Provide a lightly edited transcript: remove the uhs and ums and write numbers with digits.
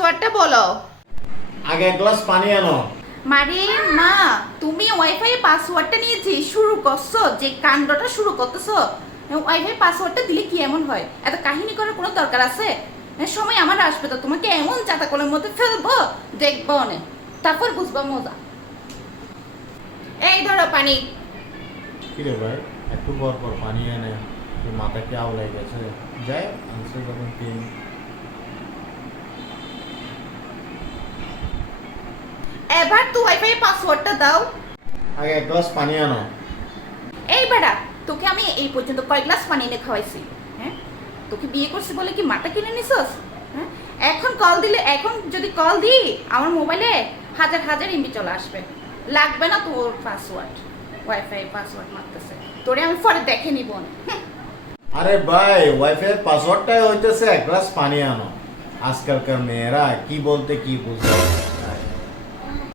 পাসওয়ার্ডটা বলো। আগে এক গ্লাস পানি আনো। মারে মা, তুমি ওয়াইফাই পাসওয়ার্ডটা নিয়ে যে শুরু করছো, যে কাণ্ডটা শুরু করতেছো, ওয়াইফাই পাসওয়ার্ডটা দিলে কি এমন হয়? এত কাহিনী করার কোনো দরকার আছে? সময় আমার আসবে তো তোমাকে এমন চাতাকলের মধ্যে ফেলবো, দেখবো না, তারপর বুঝবো মজা। এই ধরো পানি। কি রে ভাই, একটু পর পর পানি আনে, মাথা কি আউলাই গেছে? যাই আনছে যখন তিন। এবার তো ওয়াইফাই পাসওয়ার্ডটা দাও। আগে এক গ্লাস পানি আনো। এই বেটা, তোকে আমি এই পর্যন্ত কয় গ্লাস পানি এনে খাওয়াইছি? হ্যাঁ, তোকে বিয়ে করছি বলে কি মাটা কিনে নিছস? হ্যাঁ, এখন কল দিলে, এখন যদি কল দিই আমার মোবাইলে হাজার হাজার এমবি চলে আসবে। লাগবে না তোর পাসওয়ার্ড, ওয়াইফাই পাসওয়ার্ড মারতেছে তোরে আমি পরে দেখে নিব না। আরে ভাই, ওয়াইফাই এর পাসওয়ার্ডটাই হইতেছে এক গ্লাস পানি আনো। আজকালকার মেয়েরা কি বলতে কি বুঝে।